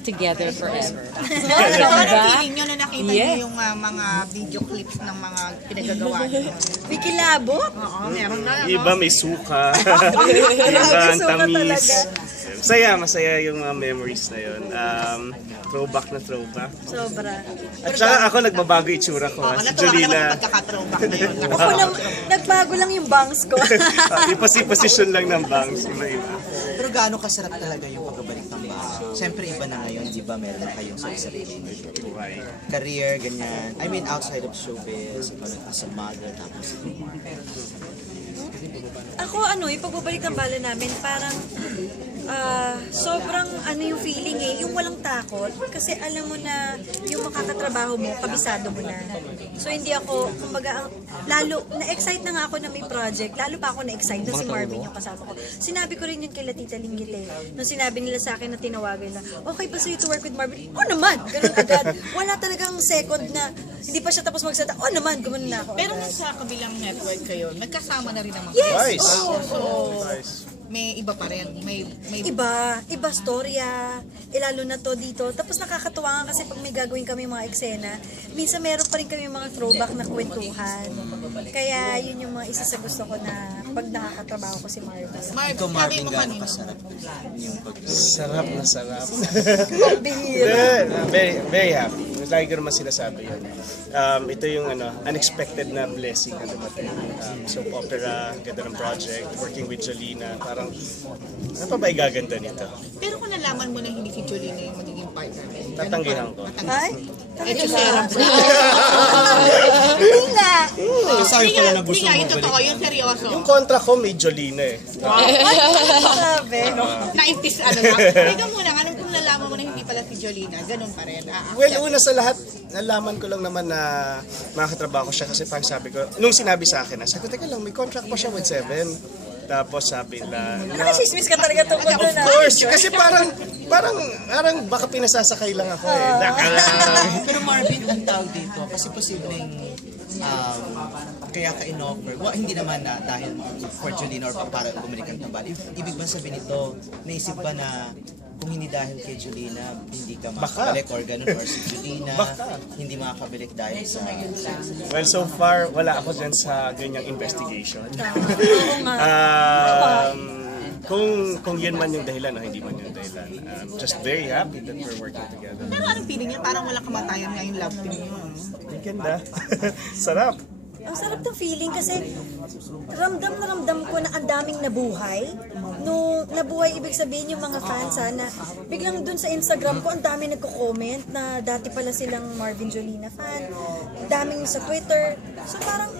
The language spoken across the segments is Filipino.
together forever. So, ano Diba? feeling nyo na nakita Yes. nyo yung mga video clips ng mga pinagagawa nyo? May kilabot. Oo, meron na. Iba may suka, iba ang suka tamis. talaga. Masaya yung mga memories na yun. Throwback na throwback. Sobra. At saka ako nagbabago itsura ko. Oo, Si natuwa ka naman Jolina, sa pagkaka-throwback na yun. Ako lang, nagbago lang yung bangs ko. iposition lang ng bangs, iba-iba. Pero gaano kasarap talaga yung pagbabalik ng bahay? Siyempre iba na ngayon, di ba meron na kayong sarili Buhay. career, ganyan. I mean, outside of showbiz, as a mother, tapos Ako yung pagbabalik ng bala namin, parang sobrang yung feeling yung walang takot. Kasi alam mo na yung makakatrabaho mo, kabisado mo na. So hindi ako, kumbaga, lalo, na-excite na nga ako na may project. Lalo pa ako na-excite na si Marvin yung kasama ko. Sinabi ko rin yun kay Tita Linggit Nung sinabi nila sa akin na tinawagan na, okay ba sa'yo to work with Marvin? Oo naman! Ganun agad. Wala talagang second na, hindi pa siya tapos magsalita, oo naman, gumanon na ako. Pero nung sa kabilang network kayo, nagkasama na rin naman. Yes! Nice. Oo. So, may iba pa rin. May Iba storya, lalo na to dito. Tapos nakakatuwa nga kasi pag may gagawin kami mga eksena, minsan meron pa rin kami mga throwback na kwentuhan. Kaya yun yung mga isa sa gusto ko na pag nakakatrabaho ko si Marvin. ikaw sabi Marvin, mo gaano kanina. kasarap yung Sarap na sarap. Bihira. Very happy. Lagi ko naman sinasabi yun. Ito yung unexpected na blessing na dumating. Soap opera, ganda ng project, working with Jolina. Parang, ano pa ba igaganda nito? Pero kung nalaman mo na hindi si Jolina yung magiging partner, Tatanggihan ko. Ay? ito Sarah. Hindi nga. Sabi pala na gusto Hindi nga, mo yung totoo, yung seryoso. Yung kontra ko may Jolina eh. Sabi. Na-intis, Teka muna, anong kung nalaman mo na hindi pala si Jolina, ganun pa rin. Well, una sa lahat, nalaman ko lang naman na makakatrabaho siya kasi parang sabi ko, nung sinabi sa akin, sabi ko, teka lang, may contract pa siya with Seven. Tapos sabi na, Nakasismis ka talaga tungkol doon. of course, kasi parang baka pinasasakay lang ako eh. Pero Marvin, ang tawag dito, kasi posibleng kaya ka in-offer. Well, hindi naman na dahil for Jolina or para bumalik ang tabal. Ibig ba sabihin ito, naisip ba na kung hindi dahil kay Jolina, hindi ka makakabalik or ganun, or si Jolina, hindi makakabalik dahil sa... Well, so far, wala ako dyan sa ganyang investigation. Oo nga. Kung yun man yung dahilan o hindi man yung dahilan. I'm just very happy that we're working together. Pero anong feeling niya? Parang walang kamatayan nga yung love team niyo. Ang ganda. Sarap. Ang sarap ng feeling kasi ramdam na ramdam ko na ang daming nabuhay. Nung nabuhay, ibig sabihin yung mga fans na biglang dun sa Instagram ko, ang dami nagko-comment na dati pala silang Marvin Jolina fan. Daming sa Twitter. So parang,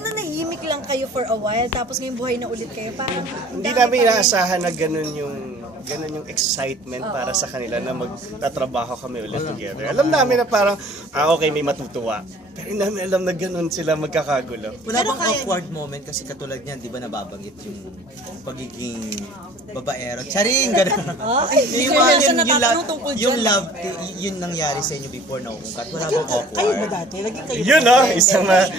nanahimik lang kayo for a while, tapos ngayon buhay na ulit kayo. Parang, Hindi namin inaasahan na ganun yung excitement para sa kanila na magtatrabaho kami ulit together. Alam namin na parang, okay, may matutuwa. Pero hindi namin alam na ganun sila magkakagulo. Wala bang awkward moment kasi katulad niyan, di ba nababanggit yung pagiging babaero? Charing! Ganun. hindi ko na siya natatanong tungkol yung dyan. love, yun nangyari sa inyo before na ukungkat. Wala bang awkward? Yun isang Hindi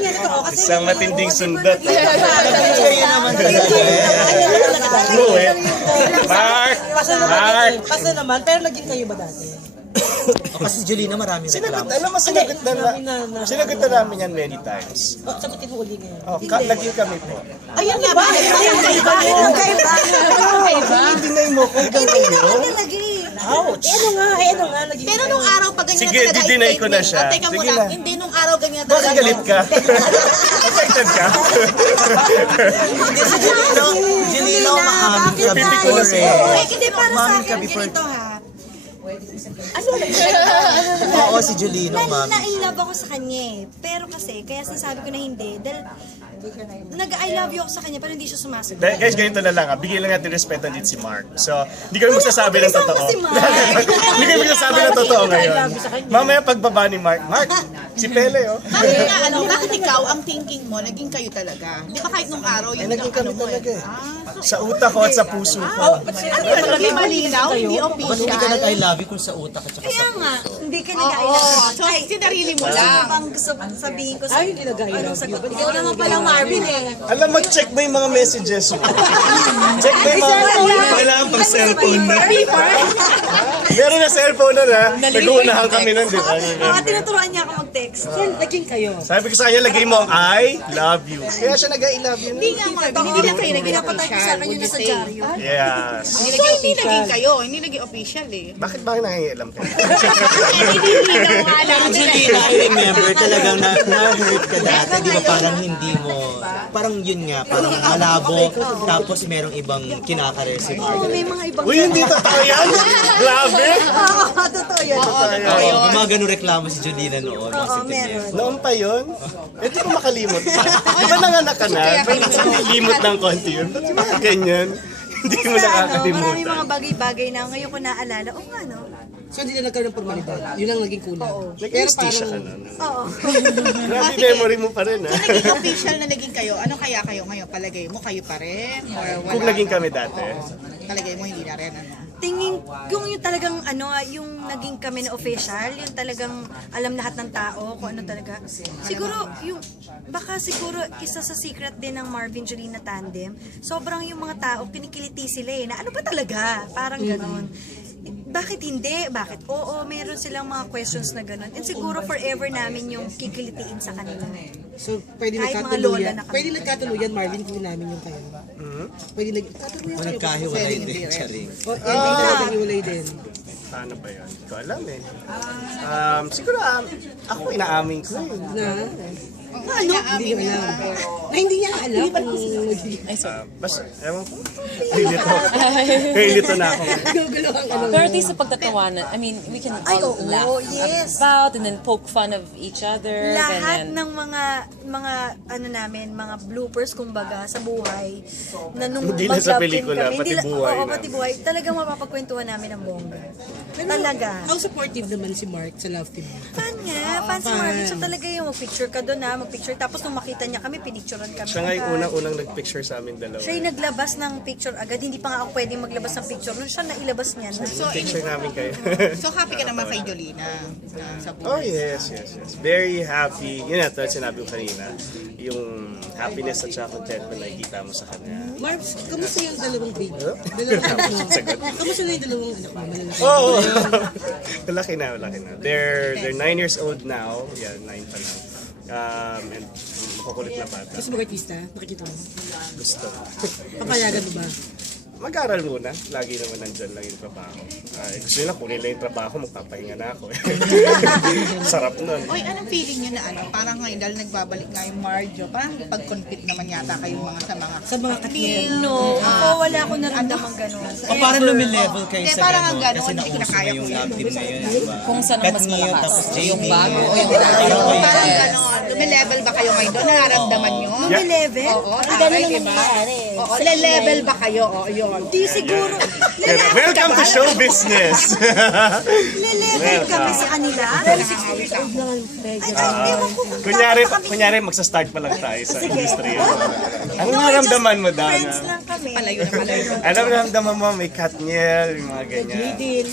nga totoo kasi isang matinding sundot. Naging kayo naman talaga. True eh. Mark! Mark! Kasi naman, pero naging kayo ba dati? Kasi Jolina maraming Sinagot, reklamo. alam mo, sinagot na namin yan many times. Sagutin mo uli ngayon. Naging kami po. Ayun na ba? Hindi mo kung gano'n yun. Ouch! Ano nga, naging Pero nung araw pag ganyan Sige, talaga di-deny ko na siya. Teka Sige muna, na. hindi nung araw ganyan Bakit talaga. galit ka? Affected ka? Hindi si Jolina maamin ka before Bakit? eh. Hindi para sa Maamin ka akin, before. ganito ha. Oo, si Jolina maamin. Na-in-love ako sa kanya eh. Pero kasi, kaya sinasabi ko na hindi. Dahil, nag-I love you ako sa kanya pero hindi siya sumasagot. Guys, ganito na lang. Bigyan lang natin respeto din si Mark. So, hindi kami magsasabi ng totoo. si Mark. Hindi kami magsasabi ng totoo ngayon. Mamaya pagbaba ni Mark, Si Pele, oh. Bakit nga, bakit ikaw, ang thinking mo, naging kayo talaga? Di ba kahit nung araw, yung Naging kami mo talaga eh. Ah, Sa utak ko at sa puso ko. ano yun, hindi malinaw, hindi Ba't hindi ka official? nag-I love you kung sa utak at saka Kaya sa nga, puso? hindi ka Oo, nag-ailan. so sinarili mo Ano lang. bang gusto sabihin ko Ay, hindi nag-I Anong love you. sagot Ba't mo? ikaw naman pala, Marvin eh. Alam mo, check mo yung mga messages mo. Check mo yung mga... Kailangan pang cellphone na. Meron na cellphone na na. Nag-uunahan kami nun, di ba? Mga tinuturuan niya ako mag-text. Yan, naging kayo. Sabi ko sa kanya, lagay mo ang I love you. Kaya siya nag-I love you. Hindi nga, Marvin, hindi lang kayo naging Pinapatay ko sa official, akin would yun you sa say? dyaryo. Yes. Hindi naging kayo, hindi naging official eh. Bakit ba nangingialam ka? Hindi daw nga lang. Angelina, I remember talagang na-hurt ka dati. Di ba parang hindi mo, parang yun nga, parang malabo. Tapos merong ibang kinakarer si Oo, Margaret. may mga ibang... Uy, hindi totoo yan? Grabe! Oo, totoo yan. Oo, may mga ganun reklamo si Jolina noon. Oo, meron. Noon pa yun? Hindi ko makalimot. Di ba nanganak ka na? Ba't nililimot ng konti yun? Ba't yung mga ganyan? Hindi mo Basta marami nakakalimutan. mga bagay-bagay na ngayon ko naalala. Oo nga, no? So hindi na nagkaroon ng formalidad. Yun ang naging kulang. Nag-anesthesia ka na. Oo. Grabe memory mo pa rin, ha? Naging official na naging kayo, ano kaya kayo ngayon? Palagay mo kayo pa rin? Or wala? Kung naging kami dati. Palagay mo hindi na rin, ano? Tingin, yung talagang ano, yung naging kami na official, yung talagang alam lahat ng tao kung ano talaga. Siguro, baka siguro isa sa secret din ng Marvin Jolina tandem, sobrang yung mga tao, kinikiliti sila eh, na ano ba talaga? Parang ganon. Bakit hindi? Bakit? Oo, meron silang mga questions na ganon. And siguro forever namin yung kikilitiin sa kanila. So pwede Kahit mga lola nagkatuluyan. na kami. Pwede nagkatuluyan, Marvin, kung namin yung kayo. Pwede nagkatuluyan O kayo. nagkahiwalay din, charing. O ending na naghiwalay din. Paano ba yun? Hindi ko alam eh. Siguro ako inaamin ko eh. Na? Hindi niya alam. Na hindi niya alam kung Basta, ewan ko. Nilito na ako. gugulo ang ano. Pero at least sa pagtatawanan, I mean, we can Ay, all oo, laugh yes. about and then poke fun of each other. Lahat ganyan. ng mga ano namin, mga bloopers kumbaga sa buhay na nung Hindi lang sa mag-love team pelikula, kami, pati hindi lang- buhay Oo, na. pati buhay. Talagang mapapagkwentuhan namin ng bongga. Talaga. How supportive naman si Mark sa love team? Fan nga, fan si Marvin. So talaga yung mag-picture ka doon mag-picture. Tapos nung makita niya kami, pinicturean kami. Siya nga yung agad. unang-unang nag-picture sa amin dalawa. Siya yung naglabas ng picture agad. Hindi pa nga ako pwedeng maglabas ng picture. Nung siya nailabas niya na. So, Picture namin kayo. so happy ka naman kay Jolina sa buhay. Oh yes. Very happy. Yun na, sinabi ko kanina. Yung happiness at saka contentment na nakikita mo sa kanya. Marvs, kamusta yung dalawang baby? Dalawang anak mo? Kamusta na yung dalawang anak mo? Malalaki. Oo. Malaki na. They're 9 years old now. Yeah, 9 pa lang. And makukulit na bata. Kasi mag-artista, nakikita mo. Gusto. Papayagan mo ba? Mag-aral muna. Lagi naman nandyan lang yung trabaho. Gusto nila kunin lang yung trabaho, magpapahinga na ako. Sarap nun. Oy, anong feeling niyo na ano? Parang ngayon dahil nagbabalik nga yung Marjo, parang pag-compete naman yata kayong mga Sa mga katniel. No, ako wala ko naramdaman ganun. O parang lumilevel kayo Hindi, sa parang gano'n. ang gano'n, Kasi hindi ko na nauso kaya na yung po love team ngayon, di ba? Kung saan ang mas Katniel, malakas. tapos Yung Jamie. bago o yung Parang dayo. kayo. Parang gano'n. Lumilevel ba kayo ngayon doon? Nararamdaman nyo? Level? Oo, tatay, di ba? Oo, level ba kayo? Oo, yun. Di siguro. Welcome to show business! Level kami sa kanila. Ay, ewan ko kung kunyari, dapat kami- kunyari magsa-start pa lang tayo sa industriya. Ano naramdaman mo, Dana? Friends lang kami. Palayo na palayo. Ano naramdaman mo? May Katniel, yung mga ganyan.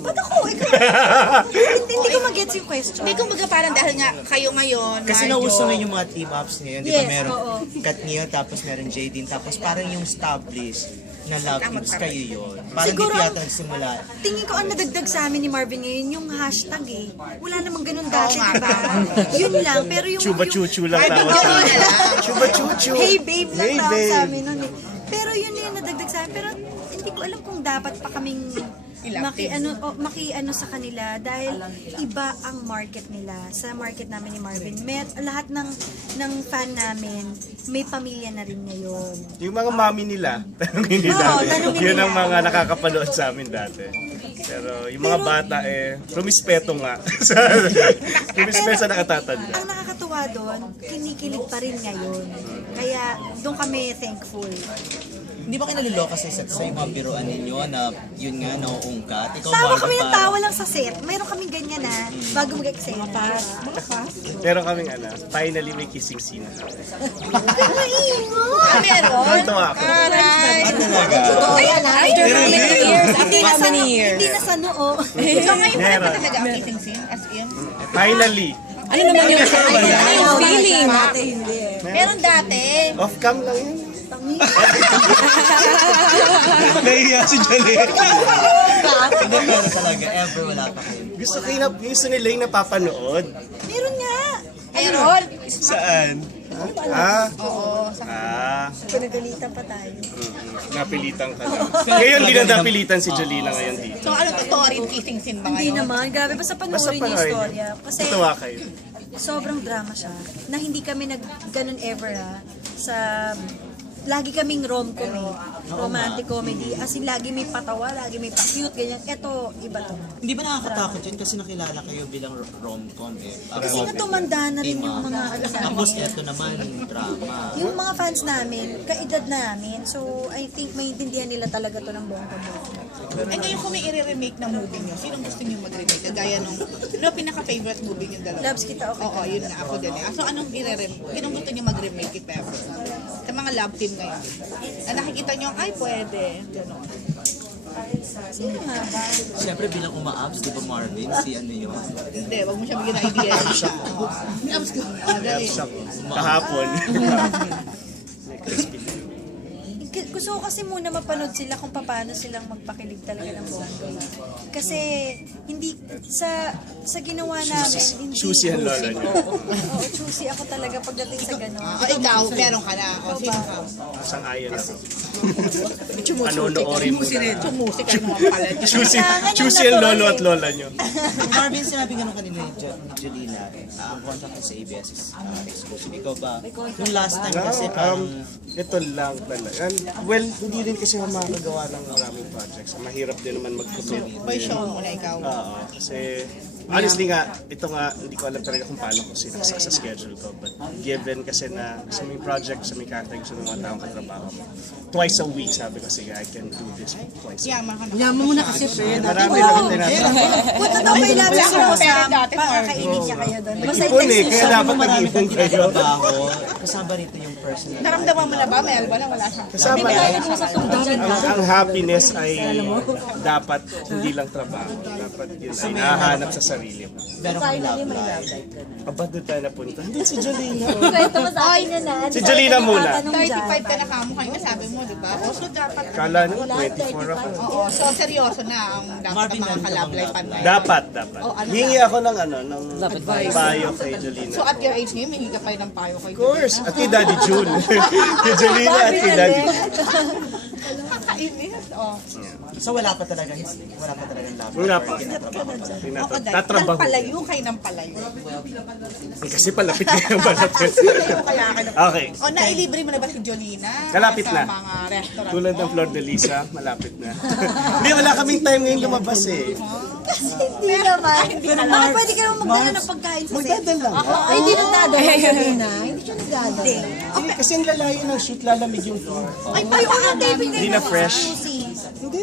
Ba't ako? Ikaw? Hindi ko mag-gets yung question. Hindi, kumbaga parang dahil nga kayo ngayon, Kasi Marjo, nauso ngayon yung mga team-ups ngayon, di ba? Yes, Meron oo. Katniel, tapos meron Jadine, tapos parang yung established na love teams kayo yun. Parang Siguro, di yata nagsimula. tingin ko ang nadagdag sa amin ni Marvin ngayon, yung hashtag eh. Wala namang ganun dati, Oo nga. diba? Yun lang, pero yung... Chuba chuchu lang Ay, tawag sa Jolina amin. lang. Chuba chuchu. Hey babe lang Hey, tawag babe. sa amin nun eh. Pero yun yung nadagdag sa amin. Pero hindi ko alam kung dapat pa kaming maki-ano sa kanila dahil iba ang market nila sa market namin ni Marvin. Lahat ng fan namin may pamilya na rin ngayon. Yung mga mami nila, tanongin nila. Oo, tanongin Yun nila. ang mga nakakapanood sa amin dati. Pero yung mga bata rumispeto nga. Rumispeto sa nakatatanda. Ang nakakatuwa doon, kinikilig pa rin ngayon. Kaya doon kami thankful Hindi ba kayo naluloka sa isa't sa yung mga biruan ninyo na yun nga, nauungkat? Ikaw, Tawa Marvin, kami ng parang- tawa lang sa set. Mayroon kaming ganyan na bago mag-excite. Meron kaming finally may kissing scene. Meron? Tuwa ako. Aray. After how many years? After how many years? Hindi na sa noo. So ngayon wala Meron. pa talaga ang kissing scene as in? Finally. Ano naman yung feeling? Meron dati. Off-cam lang yun. Nahiya si Jolene. Hindi, pero talaga, ever wala pa kayo. Gusto nila yung napapanood. Meron nga. Meron. Saan? Ah, Oo. Pinagalitan pa tayo. napilitan ka lang. Ngayon, di na napilitan si Jolina ngayon dito. So ano, totoo rin kissing scene ba Hindi ngayon? naman. Grabe. Basta Basta panoorin niyo yung panoorin. istorya. Kasi Tuwa kayo. sobrang drama siya. Na hindi kami ganun ever sa lagi kaming rom-com eh. Romantic comedy. As in, lagi may patawa, lagi may pa-cute, ganyan. Eto, iba to. Hindi ba nakakatakot yun kasi nakilala kayo bilang rom-com eh? Kasi nga tumanda na rin yung mga ano sa Tapos amin. eto naman, drama. Yung mga fans namin, kaedad namin. So, I think maintindihan nila talaga to ng bongga-bongga. Eh ngayon kung may i-remake na movie nyo, sinong gusto nyo mag-remake? Kagaya nung, ano pinaka-favorite movie nyo dalawa? Loves kita, okay. Oo, yun nga ako din eh. So anong i-remake? Sinong gusto nyo mag-remake if ever? Sa mga love team ngayon. Na nakikita nyo, ay pwede. Ganon. Sino nga ba? Siyempre bilang uma-abs, di ba Marvin? Si ano yun? Hindi, wag mo siya bigyan ng idea. Abs ko. Dali. Kahapon. Gusto ko kasi muna mapanood sila kung paano silang magpakilig talaga ng bongga. Kasi hindi sa ginawa namin, hindi Choosy ang lola niyo. Oo, choosy ako talaga pagdating sa gano'n. O ikaw, meron ka na. O sino ka? Sang ayon ako. Panonoorin mo na. Tumusik ka naman pala. Choosy ang lolo at lola niyo. Marvin, sinabi nga nung kanina ni Jolina, ang contract ko sa ABS is exclusive. Ikaw ba? Yung last time kasi parang... Ito lang talaga. Well, hindi rin kasi ako makakagawa ng maraming projects. Mahirap din naman mag-commit. May show mo na ikaw. Oo, kasi honestly nga, ito nga, hindi ko alam talaga kung paano ko sinaksak sa schedule ko. But given kasi na sa may project, sa may character, sa mga taong katrabaho mo, twice a week, sabi ko, sige, I can do this twice a week. Yaman ka na. Yaman mo na kasi, friend. Marami na rin tinatrabaho. Punta daw kayo natin sa Wala Rosam, kang dati, pakakainin niya kayo doon. Basta Ipon eh, i-text kaya niyo. dapat mag-ipon kayo. trabaho, kasama rito yung personal. Naramdaman mo na ba, Melba, na wala siya? Kasama ang happiness ay dapat hindi lang trabaho. Dapat yun ay nahanap sa sarili mo. Meron kang love life. Aba, doon tayo napunta. Hindi, si Jolina. Kwento mo sa akin yan na. Si Jolina muna. 35 ka na kamo kanina, sabi mo, di ba? O, so dapat, Kala nyo, 24 ako. oo, so seryoso na ang dapat Marvin, ang mga meron ka-love ka life bang panay. Dapat. Oh, ano Hingi na? ako ng payo kay Jolina. So at your age ngayon, may higa pa ng payo kay Of course, at kay Daddy June. Kay Jolina at kay Daddy. Kakainis. Oh. So wala pa talagang love Wala life pa. or tinatrabaho mo. Ako dahil, Tatrabaho. palayo kayo ng palayo. Kasi palapit na yung palapit. Palayo kaya ka ng Okay. O, nailibre mo na ba si Jolina? Kalapit sa na. mga restaurant Tulad ng Flor de Lisa, malapit na. Hindi, wala kaming time ngayon lumabas eh. Hindi naman. Baka pwede ka naman magdala ng pagkain sa set. Magdadal lang. Ay, hindi nagdadala sa Rina. Hindi siya nagdadala. Hindi, kasi ang lalayo ng shoot, lalamig yung food. Ay, payo ka na, David. Hindi na fresh. Hindi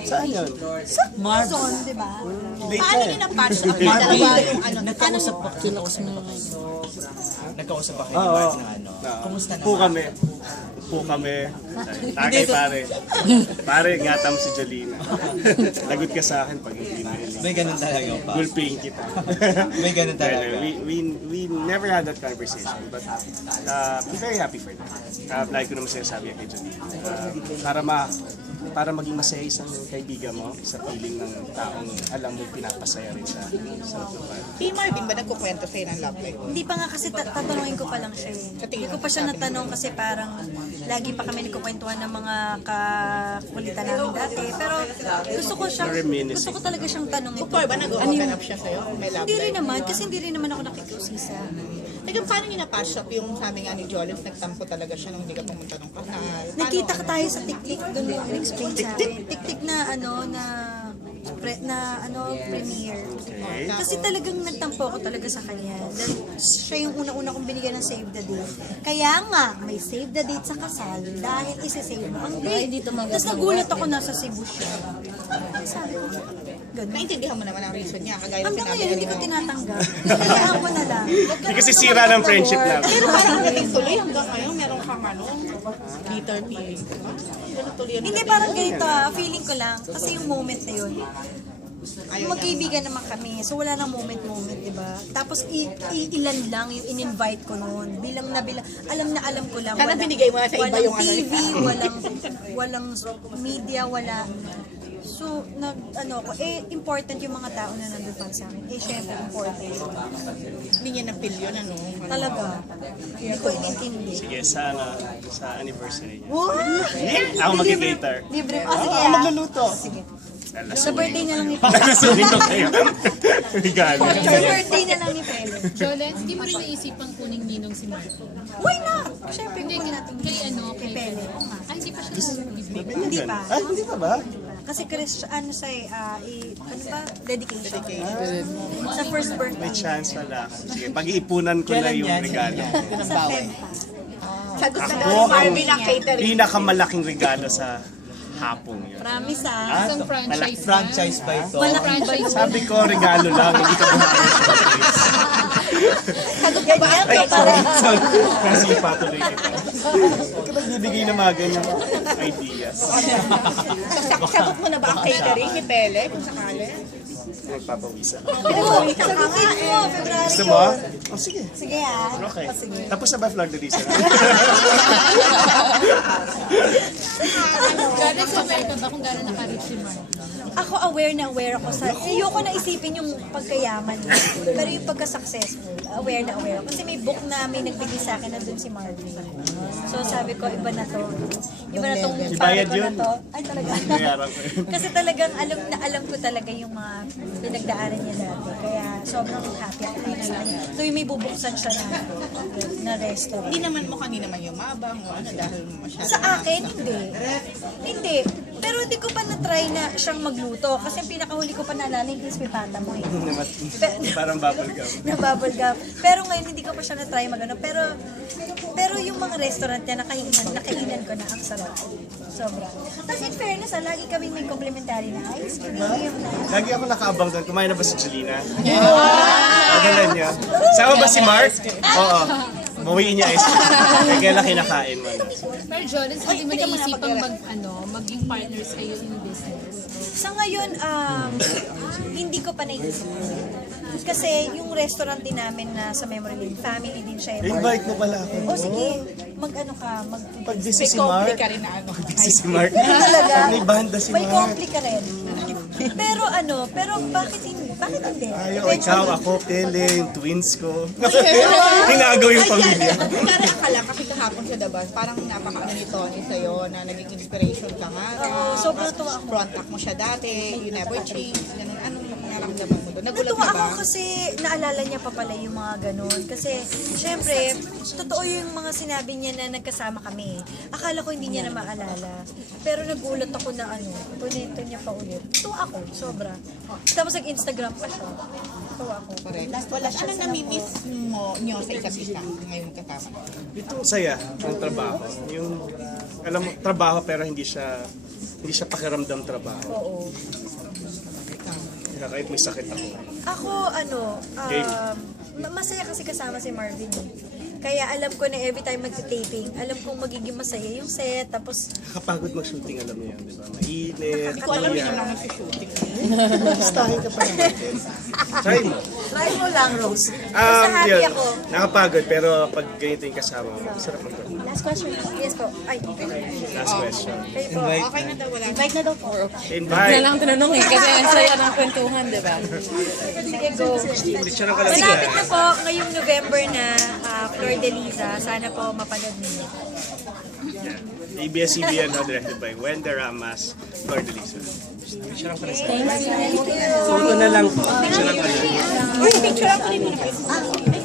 Saan yun? Zone, di ba? Late Paano na nyo eh. na-patch up? Dalawa yung ano. Nagkausap pa kayo. Nagkausap pa kayo ni Mark na ano. Kumusta Po naman? kami. Tagay pare. Pare, ngatam si Jolina. Lagot ka sa akin pag hindi na yun. May ganun talaga pa. Gulpihin kita. May ganun talaga. We never had that conversation, but I'm very happy for that. Like ko naman sinasabi kay Jolina. Para maging masaya isang kaibigan mo sa piling ng taong alam mo pinapasaya rin sa lugar. Si Marvin ba nagkukwento sa'yo ng love life? Hindi pa nga kasi tatanungin ko pa lang siya eh. Hindi ko pa siya natanong kasi parang lagi pa kami nagkukwentuhan ng mga kakulitan namin dati. Pero gusto ko talaga siyang tanongin. Before ba nag-open up siya sa'yo? May love Hindi rin life? naman, kasi hindi rin naman ako nakikusisa. Teka, paano nyo na-patch up yung sabi nga ni Jolens, nagtampo talaga siya nung hindi ka pumunta ng kasal? Nakita ka tayo sa TikTok, doon mo in-explain sa akin. TikTok na ano, na premiere. Okay. Kasi talagang nagtampo ako talaga sa kanya. Dahil siya yung una-una kong binigyan ng save the date. Kaya nga, may save the date sa kasal dahil isi-save mo ang date. Tapos nagulat ako nasa Cebu siya. Sabi ko, ganun. Naintindihan mo naman ang reason niya. Kagaya ng Hanggang sinabi ngayon, hindi ko kanina. tinatanggap. Kailangan ko na lang. Hindi kasi sira ng friendship namin. Pero parang naging tuloy hanggang ngayon, meron kang bitter feeling. Ganun tuloy yung Hindi, parang ganito feeling ko lang. Kasi yung moment na yun, magkaibigan naman kami. So wala nang moment, diba? Tapos ilan lang yung in-invite ko noon. Bilang alam ko lang. Sana binigay mo na sa iba walang yung ano. TV, walang media, wala. So, important yung mga tao na nandun para sa akin. Syempre, important. Hindi niya na-feel yun, Talaga. Hindi ko inintindi. Sige, sa anniversary niya. What? Ako mag-cater. Libre. Sige Ako magluluto. Sige. Alas Sa birthday na lang ni Nasunin ko kayo. Regalo. Sa birthday na lang ni Pele. Jolens, hindi mo rin naisipang kuning ninong si Marco. Why not? Syempre, Hindi, kung natin kay kay Pele. Ay, hindi pa siya nabibigay. Hindi pa. Ah, hindi pa ba? Kasi ano dedication. Sa first May birthday. chance wala. Sige, pag-iipunan ko na yung regalo. Sa Feb pa. Sagot na Ako daw ang Marvin ang catering. pinakamalaking regalo sa hapong yun. Promise Isang franchise na. Franchise ba ito? Malaking Franchise. Sabi ko, regalo lang, hindi ka Ganyan ka para. Kasi patuloy kita. Huwag ka nagbibigay ng mga ganyang ideas. Sagot mo na ba ang catering ni Pele kung sakali? Nagpapawisan. Sagutin mo, February Gusto mo? yun. Oh, sige. Sige Okay. Sige. Tapos na ba vlog na Lisa? Jolens, aware ka ba kung gano'n naka-reach si Marco? Ako aware ako sa, ayoko na isipin yung pagkayaman niya. Pero yung pagka-successful, aware ako. Kasi may book na may nagbigay sa akin, nandun si Marvin. So sabi ko, iba na to. Iba na tong Ibayad pare ko na yun. to. Ay talaga. Bayaran ko yun. Kasi talagang alam ko talaga yung mga pinagdaanan niya dati. Kaya sobrang happy ako na niya. So yung may bubuksan siya na restaurant. Hindi naman mo kanina man yumabang o ano dahil masyado. Sa akin, hindi. Pero hindi ko pa na-try na siyang magluto. Kasi ang pinakahuli ko pa naalala yung crispy pata mo eh. Parang bubble gum. Na bubble gum. Pero ngayon, hindi ko pa siya na-try magano. Pero yung mga restaurant niya, nakainan ko na. Ang sarap. Sobra. Tapos in fairness, lagi kaming may complimentary na ice cream. Lagi ako nakaabang doon. Kumain na ba si Jelena? Pagalan niya. Sama ba si Mark? Oo. Mawiin niya ice cream. Kaya kailan kinakain mo na. Pero Jolens, hindi mo naisipang maging partners kayo in business. Sa ngayon, hindi ko pa naisip. Kasi yung restaurant din namin na sa Memory Lane, family din siya. Invite mo pala ako. O sige, mag-ano ka, Pag-busy May si Mark. compli ka rin na ano. Busy si Mark. talaga. May banda si May Mark. compli ka rin. Pero bakit hindi? Ayaw, ikaw, ako, Pele, yung twins ko. Hinagaw yung pamilya. Parang akala kasi kahapon sa Dabas, parang napaka-ano ni Tony sa'yo na naging inspiration ka nga. sobrang tuwa ako. Front act mo siya dati, you never change. Ganun. Anong naramdaman mo doon? Nagulat Natuwa ka ba? ako kasi naalala niya pa pala yung mga ganun. Kasi, syempre, totoo yung mga sinabi niya na nagkasama kami. Akala ko hindi niya na maalala. Pero nagulat ako na kunento niya pa ulit. Tuwa ako, sobra. Tapos nag-Instagram pa siya. Tuwa ako. Correct. Wala siya. Ano namimiss mo nyo sa isa't isa ngayon kasama? Ito saya ng trabaho. Yung, alam mo, trabaho pero hindi siya pakiramdam trabaho. Oo. Kaya kahit may sakit ako. Ako, masaya kasi kasama si Marvin. Kaya alam ko na every time magti-taping, alam kong magiging masaya yung set, tapos Kapagod mag-shooting, alam mo yan, di ba? Mainit, Hindi ko alam yun iyak. lang nag-shooting. Listahin ka pa naman. Try mo. try mo lang, Rose. Basta happy Yun, ako. nakapagod, pero pag ganito yung kasama mo, sarap mo. Last question. Yes po. Ay, Last question. kayo po. Okay na daw, wala. Invite na daw po. Invite. tinanong kasi ang saya ng kwentuhan, di ba? Sige, go. Picture ka lang. Malapit na po ngayong November na Flor de Liza. Sana po mapanood niyo. ABS-CBN directed by Wende Ramas, Lord Elisa. Thank you. Photo na lang po. Picture lang pala. Uy, picture ako rin muna.